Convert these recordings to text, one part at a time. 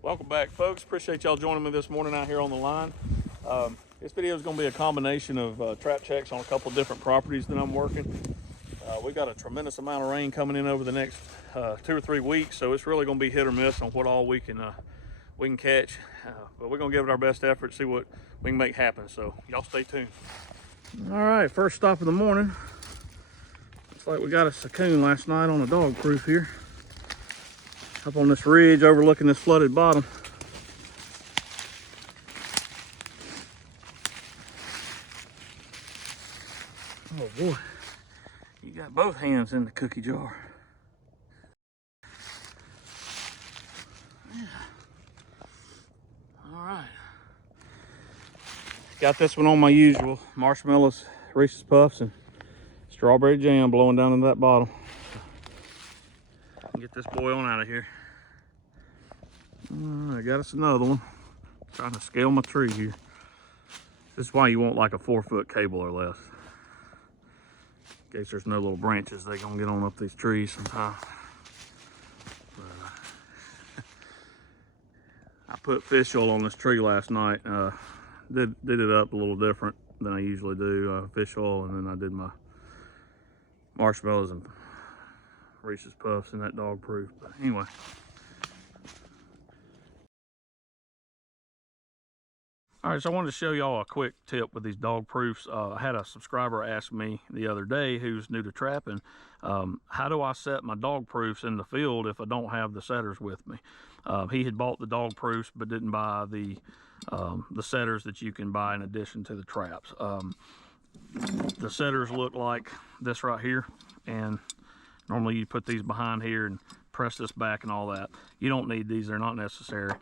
Welcome back, folks. Appreciate y'all joining me this morning out here on the line. This video is going to be a combination of trap checks on a couple different properties that I'm working. We got a tremendous amount of rain coming in over the next 2 or 3 weeks, so it's really going to be hit or miss on what all we can catch. But we're going to give it our best effort, see what we can make happen. So y'all stay tuned. All right, first stop of the morning. Looks like we got a raccoon last night on a dog proof here, up on this ridge overlooking this flooded bottom. Oh boy, you got both hands in the cookie jar. Yeah. All right. Got this one on my usual marshmallows, Reese's Puffs, and strawberry jam blowing down into that bottom. Get this boy on out of here. I got us another one. Trying to scale my tree here. This is why you want like a 4-foot cable or less. In case there's no little branches they're gonna get on up these trees sometime. I put fish oil on this tree last night. Did it up a little different than I usually do. Fish oil, and then I did my marshmallows and Reese's Puffs in that dog proof. But anyway. All right, so I wanted to show y'all a quick tip with these dog proofs. I had a subscriber ask me the other day who's new to trapping, how do I set my dog proofs in the field if I don't have the setters with me? He had bought the dog proofs but didn't buy the setters that you can buy in addition to the traps. The setters look like this right here, and normally you put these behind here and press this back and all that. You don't need these, they're not necessary.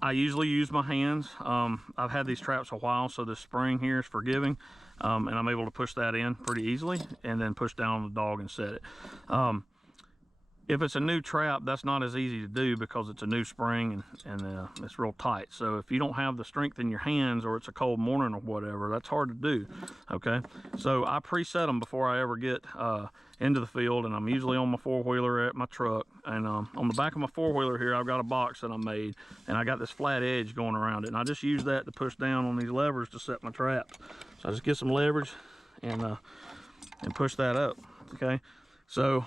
I usually use my hands. I've had these traps a while, so this spring here is forgiving, and I'm able to push that in pretty easily and then push down on the dog and set it. If it's a new trap, that's not as easy to do because it's a new spring and it's real tight. So if you don't have the strength in your hands, or it's a cold morning or whatever, that's hard to do, okay? So I preset them before I ever get into the field, and I'm usually on my four-wheeler at my truck. And on the back of my four-wheeler here, I've got a box that I made, and I got this flat edge going around it. And I just use that to push down on these levers to set my traps. So I just get some leverage and push that up, okay? So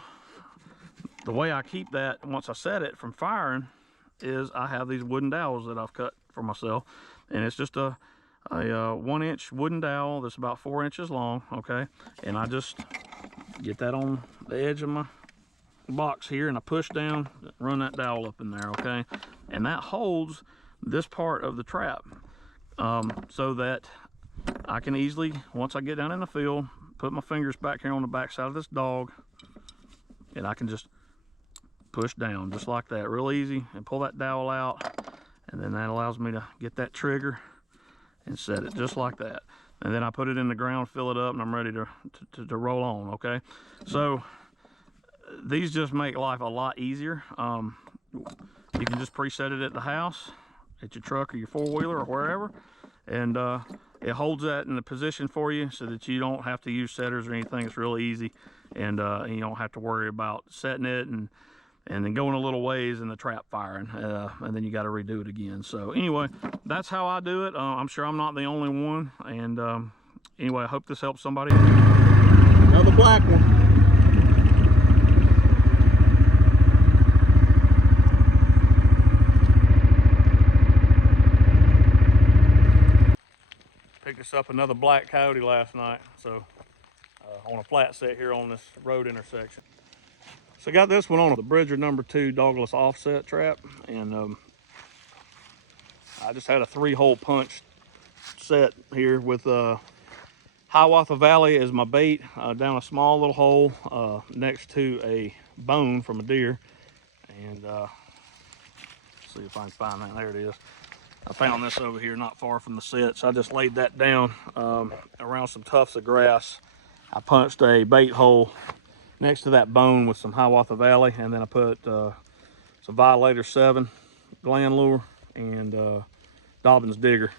the way I keep that once I set it from firing is I have these wooden dowels that I've cut for myself, and it's just a 1-inch wooden dowel that's about 4 inches long, okay? And I just get that on the edge of my box here, and I push down, run that dowel up in there, okay? And that holds this part of the trap, so that I can easily, once I get down in the field, put my fingers back here on the back side of this dog, and I can just push down just like that, real easy, and pull that dowel out, and then that allows me to get that trigger and set it just like that. And then I put it in the ground, fill it up, and I'm ready to roll on, okay? So these just make life a lot easier. You can just preset it at the house, at your truck or your four-wheeler or wherever, and it holds that in the position for you so that you don't have to use setters or anything. It's real easy, and you don't have to worry about setting it and then going a little ways and the trap firing, and then you got to redo it again. So anyway, that's how I do it. I'm sure I'm not the only one, and anyway, I hope this helps somebody. Another black one. Picked us up another black coyote last night, so on a flat set here on this road intersection. So I got this one on the Bridger #2 dogless offset trap, and I just had a 3-hole punch set here with Hiawatha Valley as my bait, down a small little hole next to a bone from a deer. And see if I can find that. There it is. I found this over here not far from the set, so I just laid that down around some tufts of grass. I punched a bait hole next to that bone with some Hiawatha Valley, and then I put some Violator 7 gland lure and Dobbin's digger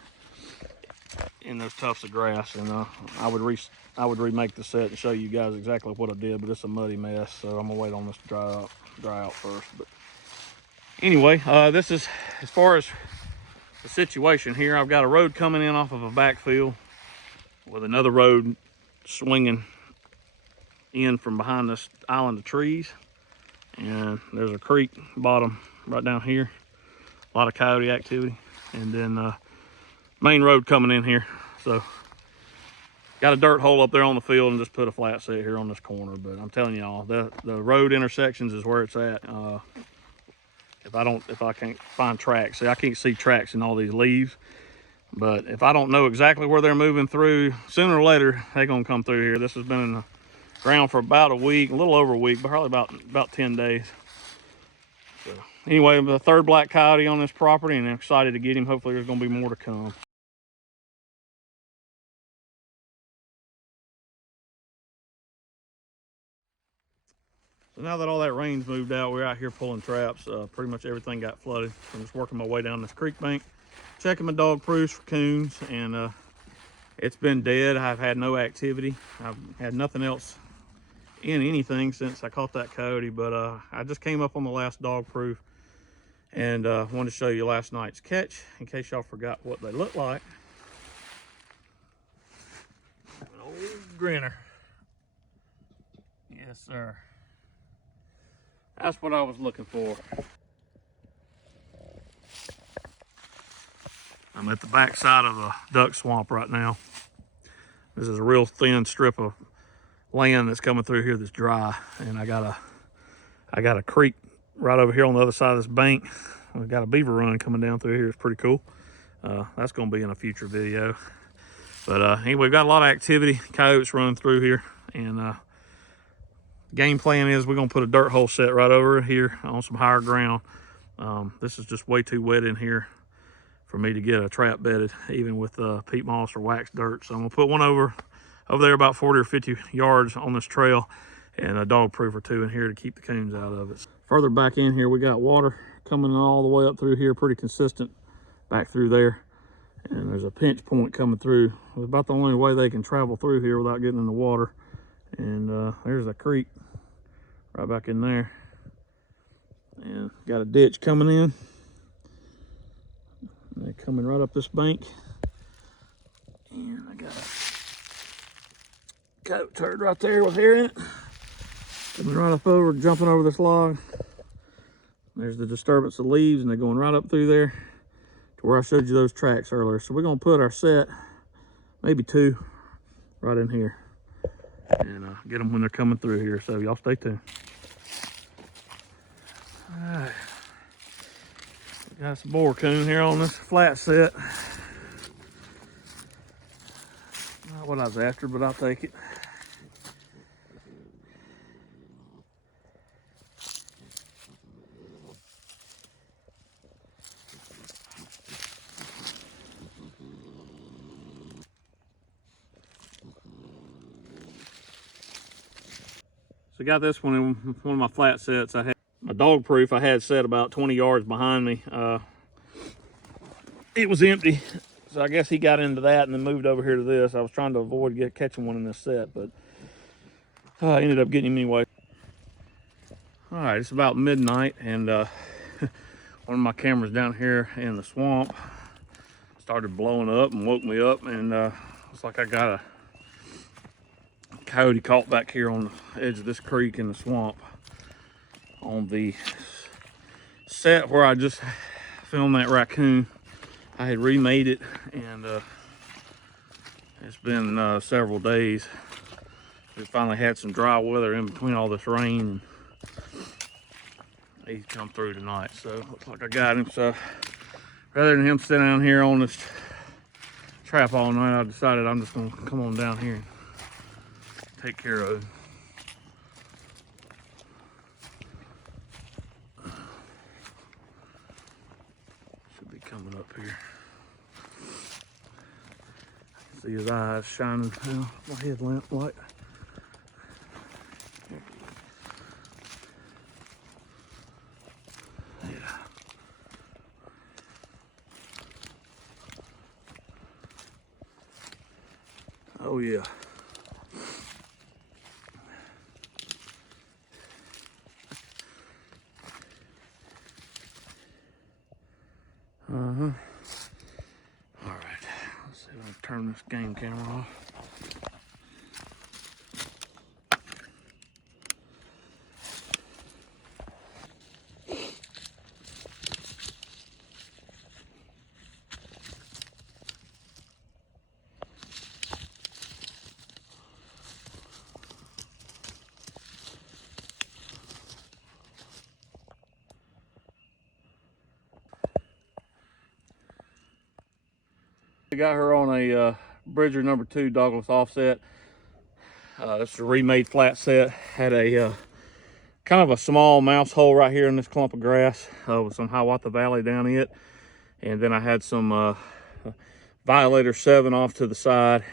in those tufts of grass. And I would remake the set and show you guys exactly what I did, but it's a muddy mess, so I'm gonna wait on this to dry out first. But Anyway, this is as far as the situation here. I've got a road coming in off of a backfield with another road swinging in from behind this island of trees, and there's a creek bottom right down here. A lot of coyote activity, and then main road coming in here. So got a dirt hole up there on the field and just put a flat set here on this corner. But I'm telling y'all, the road intersections is where it's at. If I can't find tracks, see, I can't see tracks in all these leaves. But if I don't know exactly where they're moving through, sooner or later they're gonna come through here. This has been in the ground for about a week, a little over a week, but probably about 10 days. So anyway, the third black coyote on this property, and I'm excited to get him. Hopefully there's gonna be more to come. So now that all that rain's moved out, we're out here pulling traps. Pretty much everything got flooded. I'm just working my way down this creek bank, checking my dog proofs for coons, and it's been dead. I've had no activity. I've had nothing else in anything since I caught that coyote, but I just came up on the last dog proof and wanted to show you last night's catch in case y'all forgot what they look like. An old grinner. Yes, sir. That's what I was looking for. I'm at the back side of a duck swamp right now. This is a real thin strip of land that's coming through here that's dry, and I got a creek right over here on the other side of this bank. We've got a beaver run coming down through here. It's pretty cool. That's going to be in a future video. But anyway, we've got a lot of activity. Coyotes running through here, and game plan is we're going to put a dirt hole set right over here on some higher ground. This is just way too wet in here for me to get a trap bedded, even with peat moss or waxed dirt. So I'm going to put one over there about 40 or 50 yards on this trail, and a dog proof or two in here to keep the coons out of it. Further back in here, we got water coming all the way up through here, pretty consistent back through there. And there's a pinch point coming through. It's about the only way they can travel through here without getting in the water. And there's a creek right back in there. And got a ditch coming in. And they're coming right up this bank. And I got a coyote turd right there with hair in it. Coming right up over, jumping over this log. There's the disturbance of leaves, and they're going right up through there to where I showed you those tracks earlier. So we're gonna put our set, maybe two, right in here, and get them when they're coming through here. So y'all stay tuned. All right, got some boar coon here on this flat set. Not what I was after, but I'll take it. So I got this one in one of my flat sets. I had my dog proof I had set about 20 yards behind me. It was empty, so I guess he got into that and then moved over here to this. I was trying to avoid catching one in this set, but I ended up getting him anyway. All right, it's about midnight, and one of my cameras down here in the swamp started blowing up and woke me up, and it's like I got a coyote caught back here on the edge of this creek in the swamp on the set where I just filmed that raccoon. I had remade it, and it's been several days. We finally had some dry weather in between all this rain, and he's come through tonight, so looks like I got him. So rather than him sit down here on this trap all night, I decided I'm just gonna come on down here and take care of him. Should be coming up here. I can see his eyes shining through my headlamp light. Yeah. Oh yeah. All right, let's see if I can turn this game camera off. I got her on a Bridger number 2 dogless offset. This is a remade flat set. Had a kind of a small mouse hole right here in this clump of grass with some Hiawatha Valley down it. And then I had some Violator 7 off to the side.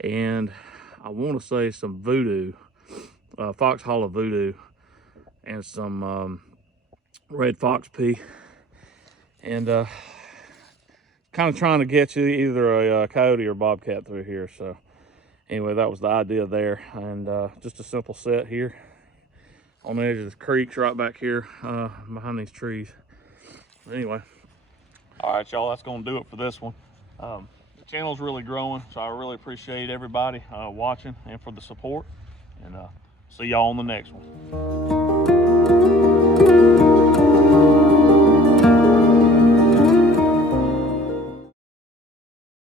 And I want to say some Voodoo, Fox Hollow Voodoo, and some Red Fox Pea. And kind of trying to get you either a coyote or bobcat through here. So anyway, that was the idea there. And just a simple set here on the edge of the creeks right back here behind these trees. But anyway, all right, y'all, that's gonna do it for this one. The channel's really growing, so I really appreciate everybody watching and for the support. And see y'all on the next one.